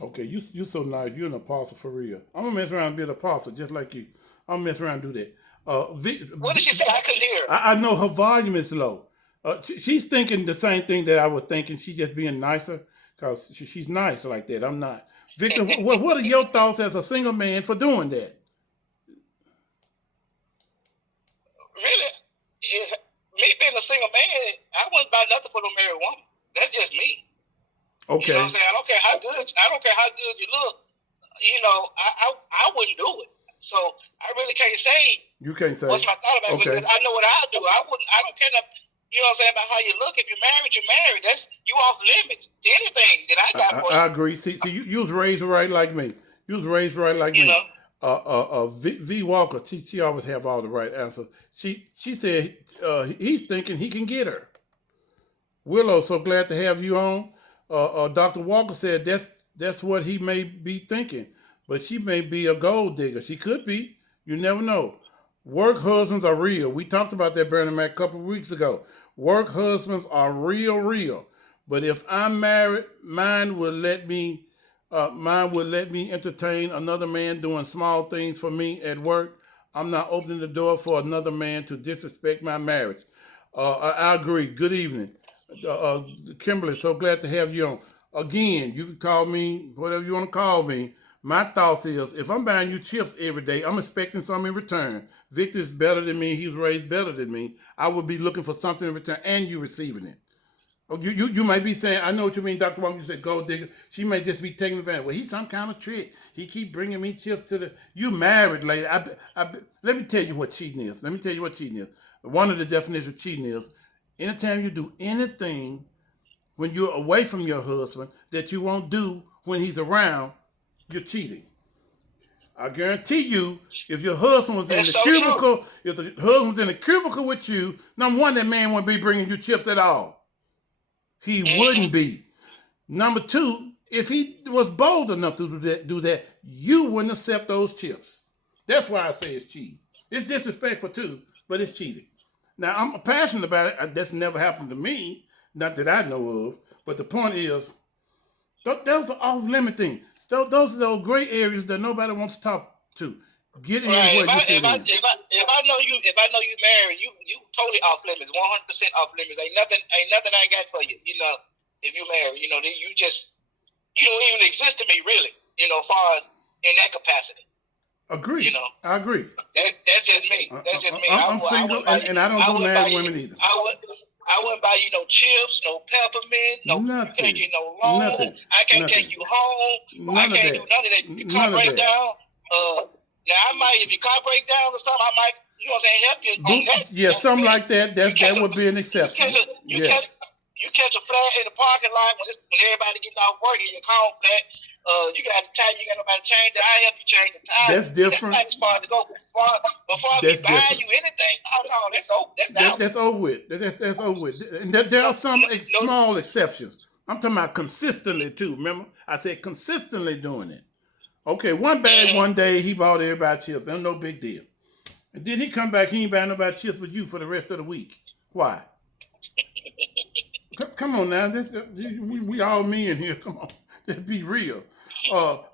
Okay, you so nice. You're an apostle for real. I'm gonna mess around and be an apostle just like you. I'm gonna mess around and do that. What did she say? I couldn't hear. I know her volume is low. She's thinking the same thing that I was thinking. She's just being nicer because she's nice like that. I'm not. Victor, what are your thoughts as a single man for doing that? Really, if, me being a single man, I wouldn't buy nothing for no married woman. That's just me. You know what I'm Okay, saying? I don't care how good. I don't care how good you look. I wouldn't do it. So I really can't say you can't what's say. my thought about it because Okay, I know what I do. I wouldn't. I don't care. You know what I'm saying about how you look. If you're married, you're married. That's you off limits to anything that I got for I you. agree. See, you was raised right like me. You was raised right like You me. know. V Walker, she always have all the right answers. She said he's thinking he can get her. Willow, so glad to have you on. Dr. Walker said that's what he may be thinking, but she may be a gold digger. She could be. You never know. Work husbands are real. We talked about that, Bernie Mac, a couple of weeks ago. Work husbands are real, real. But if I'm married, mine would let me entertain another man doing small things for me at work. I'm not opening the door for another man to disrespect my marriage. I agree. Good evening, uh, Kimberly. So glad to have you on. Again, you can call me whatever you want to call me. My thoughts is if I'm buying you chips every day, I'm expecting something in return. Victor's better than me. He was raised better than me. I would be looking for something in return, and you receiving it. Oh, you might be saying, I know what you mean, Dr. Walker. You said gold digger. She may just be taking advantage. Well, he's some kind of trick. He keep bringing me chips to the. You married lady. Let me tell you what cheating is. Let me tell you what cheating is. One of the definitions of cheating is anytime you do anything when you're away from your husband that you won't do when he's around, you're cheating. I guarantee you, if your husband was in That's the so true. cubicle, if the husband was in the cubicle with you, number one, that man wouldn't be bringing you chips at all. He Mm-hmm. wouldn't be. Number two, if he was bold enough to do that, you wouldn't accept those chips. That's why I say it's cheating. It's disrespectful too, but it's cheating. Now I'm passionate about it. That's never happened to me, not that I know of. But the point is, those are off limit things. Those are those gray areas that nobody wants to talk to. Get in Right. where you fit in. If I know you married, you totally off limits, 100% off limits. Ain't nothing I got for you. You know, if you married, you just you don't even exist to me really. As far as in that capacity. You Agree. know, I agree. that's just me. That's just me. I'm I single wouldn't buy you. and I don't I do wouldn't buy married you. women either. I wouldn't buy you no chips, no peppermint, no. You can't Nothing. get no loan. Nothing. I can't take Nothing. you home. I None of can't do that. none of that. If your car None of break that. down, now I might. If your car break down or something, I might. You know what I'm saying? Help you on that Yeah, something aspect. like that. You catch That a. would be an You catch exception. a. You catch. Yes. You catch a flat in the parking lot when everybody getting off work and your car flat. You got the tire. You got nobody to change it. I help you change the tires. That's But that's different. not as far as to go. Before me That's buying different. you anything, oh no, that's over. That's out. That's over with. That's over with. And there No, are some no, no. small exceptions. I'm talking about consistently too. Remember, I said consistently doing it. Okay, one bag Mm-hmm. one day he bought everybody chips. That's no big deal. And then he come back, he ain't buy nobody chips but you for the rest of the week. Why? Come on now, we all men here. Come on, let's be real.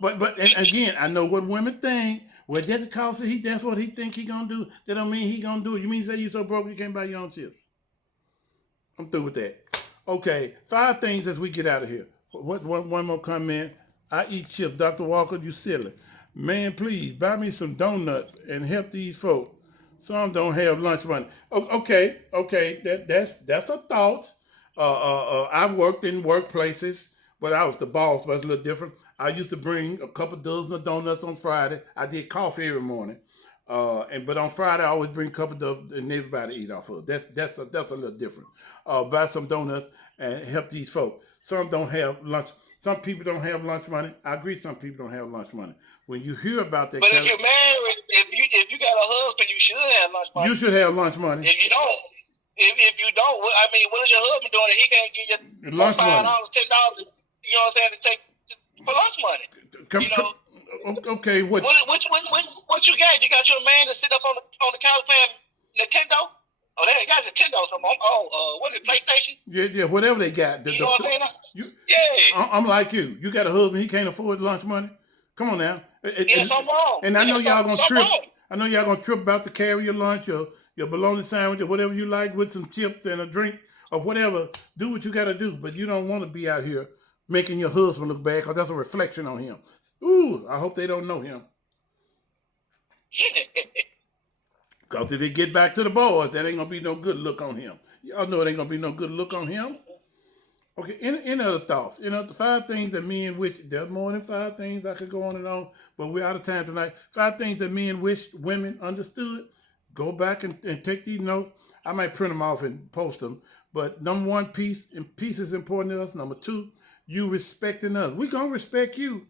But and again, I know what women think. Well, just because that's what he think he gonna do, that don't mean he gonna do it. You mean say you so broke you can't buy your own chips? I'm through with that. Okay, 5 things as we get out of here. One more comment. I eat chips, Dr. Walker. You silly man. Please buy me some donuts and help these folks. Some don't have lunch money. Okay. That's a thought. I've worked in workplaces, but I was the boss, but it's a little different. I used to bring a couple dozen of donuts on Friday. I did coffee every morning. But on Friday I always bring a couple of and everybody eat off of. That's a little different. Buy some donuts and help these folks. Some don't have lunch. Some people don't have lunch money. I agree. Some people don't have lunch money. When you hear about that But if kind of, you're married, if you got a husband, you should have lunch you money. should have lunch money. If you don't, if you don't, I mean, what is your husband doing? If he can't give you four, Lunch five money. dollars, $10. You know what I'm saying to take for lunch money. Come, You come, know okay, what? what you got? You got your man to sit up on the couch playing Nintendo. Oh, they ain't got Nintendo no more. Oh, what is it, PlayStation? Yeah, whatever they got. You know what I'm saying? You, Yeah. I'm like you. You got a husband, he can't afford lunch money. Come on now. Yeah, something wrong. And I know y'all gonna something trip. wrong. I know y'all gonna trip about to carry your lunch, your bologna sandwich, or whatever you like with some chips and a drink or whatever. Do what you gotta do, but you don't want to be out here making your husband look bad because that's a reflection on him. Ooh, I hope they don't know him. Because if it get back to the boys, that ain't gonna be no good look on him. Y'all know it ain't gonna be no good look on him. Okay, any other thoughts? The 5 things that men wish, there's more than 5 things I could go on and on, but we're out of time tonight. 5 things that men wish women understood. Go back and take these notes. I might print them off and post them. But number 1, peace, and peace is important to us. Number 2, you respecting us. We're going to respect you.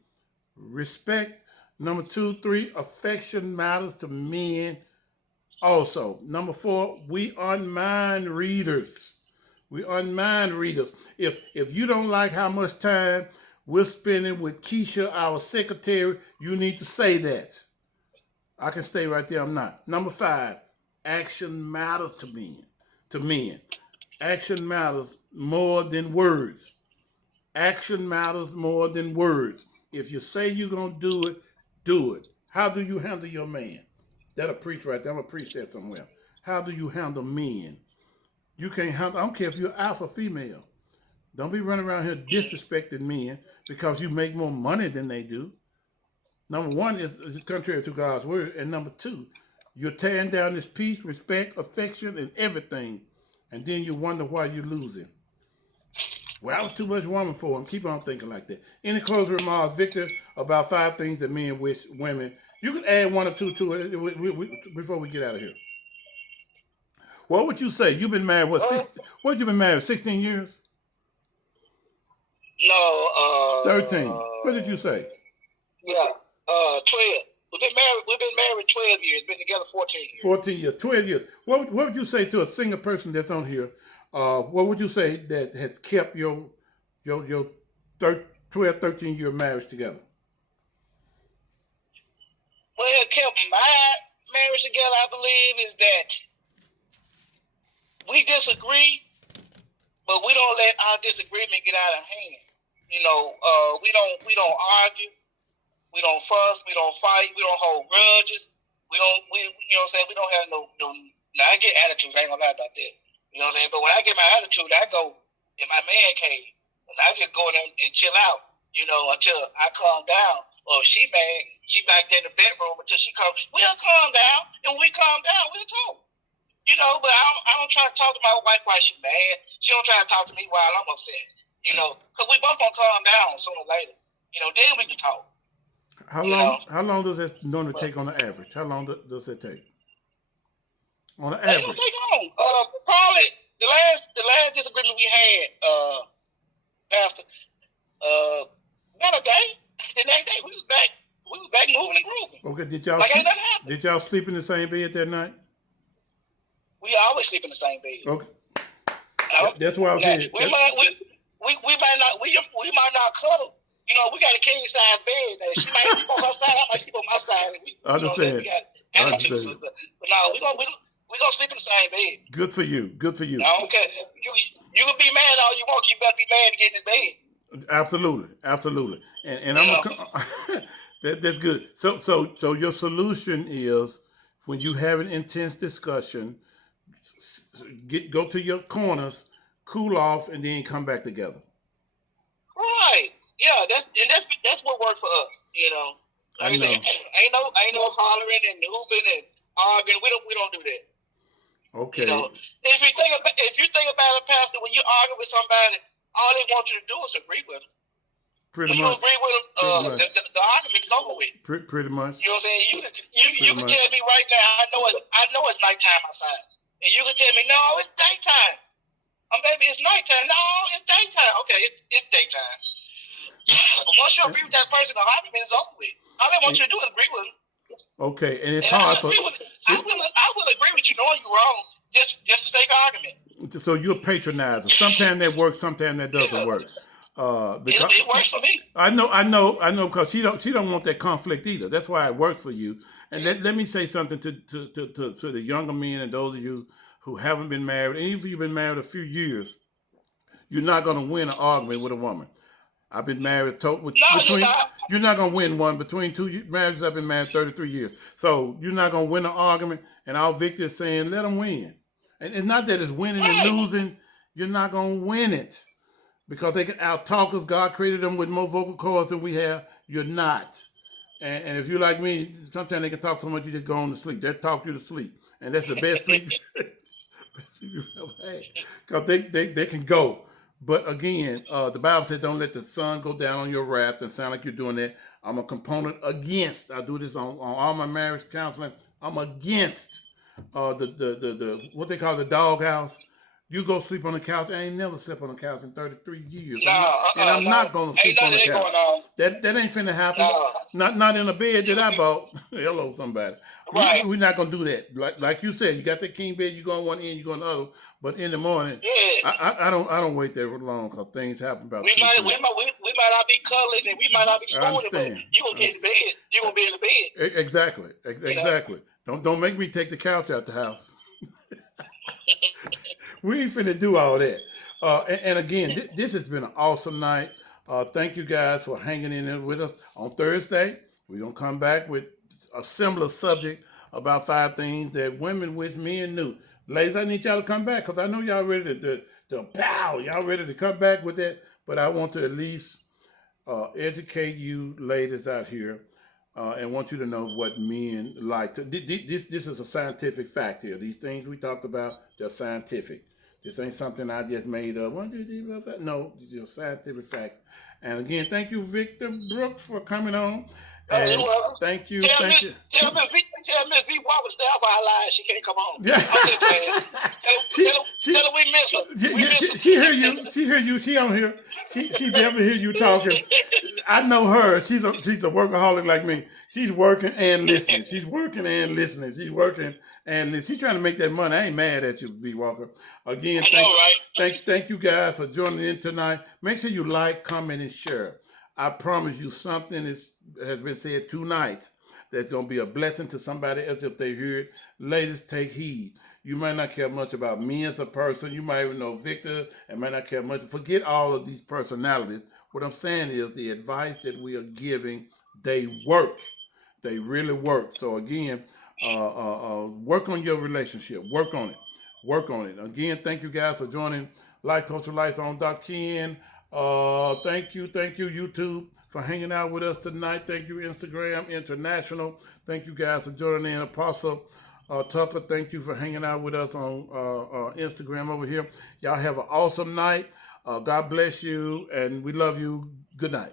Respect. Number 2, 3, affection matters to men also. Number 4, we are mind readers. We are mind readers. If you don't like how much time we're spending with Keisha, our secretary, you need to say that. I can stay right there. I'm not. Number 5, action matters to men. To men, action matters more than words. Action matters more than words. If you say you're gonna do it, do it. How do you handle your man? That'll preach right there. I'm gonna preach that somewhere. How do you handle men? You can't handle. I don't care if you're alpha female. Don't be running around here disrespecting men because you make more money than they do. Number 1 is contrary to God's word, and number 2, you're tearing down this peace, respect, affection, and everything, and then you wonder why you're losing. Well, I was too much woman for him. Keep on thinking like that. Any closing remarks, Victor, about 5 things that men wish women? You can add 1 or 2 to it before we get out of here. What would you say? You've been married, what you been married, 16 years? No, 13. What did you say? Yeah, 12. We've been married 12 years. Been together 14 years. 14 years, 12 years. What would you say to a single person that's on here? What would you say that has kept your 12, 13-year marriage together? What kept my marriage together, I believe, is that we disagree, but we don't let our disagreement get out of hand. We don't argue. We don't fuss. We don't fight. We don't hold grudges. We don't have no. Now I get attitudes. I ain't gonna lie about that. You know what I'm saying? But when I get my attitude, I go in my man cave and I just go in there and chill out. Until I calm down. Or if she mad, she back there in the bedroom until she comes. We'll calm down, and when we calm down, we'll talk. But I don't try to talk to my wife while she's mad. She don't try to talk to me while I'm upset. Because we both gonna calm down sooner or later. Then we can talk. How long does that normally take on the average? How long does it take? On the average. It don't take long. Probably the last disagreement we had, Pastor, not a day. The next day we was back moving and grooving. Okay, did y'all sleep in the same bed that night? We always sleep in the same bed. Okay. That's why I was saying. We might not cuddle. We got a king size bed. She might sleep on her side. I might sleep on my side. I understand. But no, we gonna sleep in the same bed. Good for you. I don't care. You can be mad all you want. You better be mad to get in this bed. Absolutely. And I'm that's good. So your solution is when you have an intense discussion, go to your corners, cool off, and then come back together. Right. Yeah. That's what worked for us. Like I said, ain't no hollering and hooping and arguing. We don't do that. Okay. If you think about it, Pastor, when you argue with somebody, all they want you to do is agree with them. Pretty when much. you agree with them, the argument is over with. Pretty much. You know what I'm saying? You can tell me right now. I know it's nighttime outside, and you can tell me no, it's daytime. Baby, it's nighttime. No, it's daytime. Okay, it's daytime. Once you agree with that person, the argument is over with. All they want you to do is agree with them. Okay, and it's hard for. I will agree with you knowing you're wrong, just for sake of argument. So you're patronizing. Sometimes that works, sometimes that doesn't work. Because it works for me. I know, because she don't want that conflict either. That's why it works for you. And let me say something to the younger men and those of you who haven't been married, and even if you've been married a few years, you're not going to win an argument with a woman. I've been married No, you're between. not. You're not gonna win one between two marriages. I've been married 33 years, so you're not gonna win an argument. And our Victor is saying, let them win. And it's not that it's winning and Right. losing. You're not gonna win it because they can out talk us. God created them with more vocal cords than we have. You're not. And if you're like me, sometimes they can talk so much you just go on to sleep. They talk you to sleep, and that's the best sleep you've ever had because they can go. But again, the Bible said, "Don't let the sun go down on your wrath." And sound like you're doing that. I'm a component against. I do this on all my marriage counseling. I'm against the what they call the doghouse. You go sleep on the couch. I ain't never slept on the couch in 33 years. No, And I'm no. not gonna Ain't sleep on the nothing couch. going on. That ain't finna happen. No. Not in a bed that I bought. Hello, somebody. Right. We're not gonna do that. Like you said, you got that king bed. You go on one end, you go on the other. But in the morning, Yeah. I don't wait there long because things happen about. We might not be cuddling and we might not be I spooning, but understand. you gonna get in bed. You gonna be in the bed. Exactly. Exactly. Don't make me take the couch out the house. We ain't finna do all that. And again, this has been an awesome night. Thank you guys for hanging in there with us. On Thursday, we're going to come back with a similar subject about 5 things that women wish men knew. Ladies, I need y'all to come back because I know y'all ready to pow. Y'all ready to come back with that. But I want to at least educate you ladies out here and want you to know what men like. This is a scientific fact here. These things we talked about, they're scientific. This ain't something I just made up. No, these are scientific facts. And again, thank you, Victor Brooks, for coming on. And thank you. Tell Miss V Walker stay off our line. She can't come on. Yeah. I'm just playing. Tell her we miss her. We miss her. She hear you. She hear you. She on here. She definitely hear you talking. I know her. She's a workaholic like me. She's working and listening. She's working and listening. She's working and listening. She's trying to make that money. I ain't mad at you, V Walker. Again, thank you guys for joining in tonight. Make sure you like, comment, and share. I promise you something has been said tonight that's going to be a blessing to somebody else if they hear it. Ladies, take heed. You might not care much about me as a person. You might even know Victor and might not care much. Forget all of these personalities. What I'm saying is the advice that we are giving, they work. They really work. So again, work on your relationship. Work on it. Work on it. Again, thank you guys for joining Life Culture Lights on Dr. Ken. Thank you, YouTube, for hanging out with us tonight. Thank you, Instagram International. Thank you guys for joining in. Apostle Tucker, thank you for hanging out with us on Instagram over here. Y'all have an awesome night. God bless you, and we love you. Good night.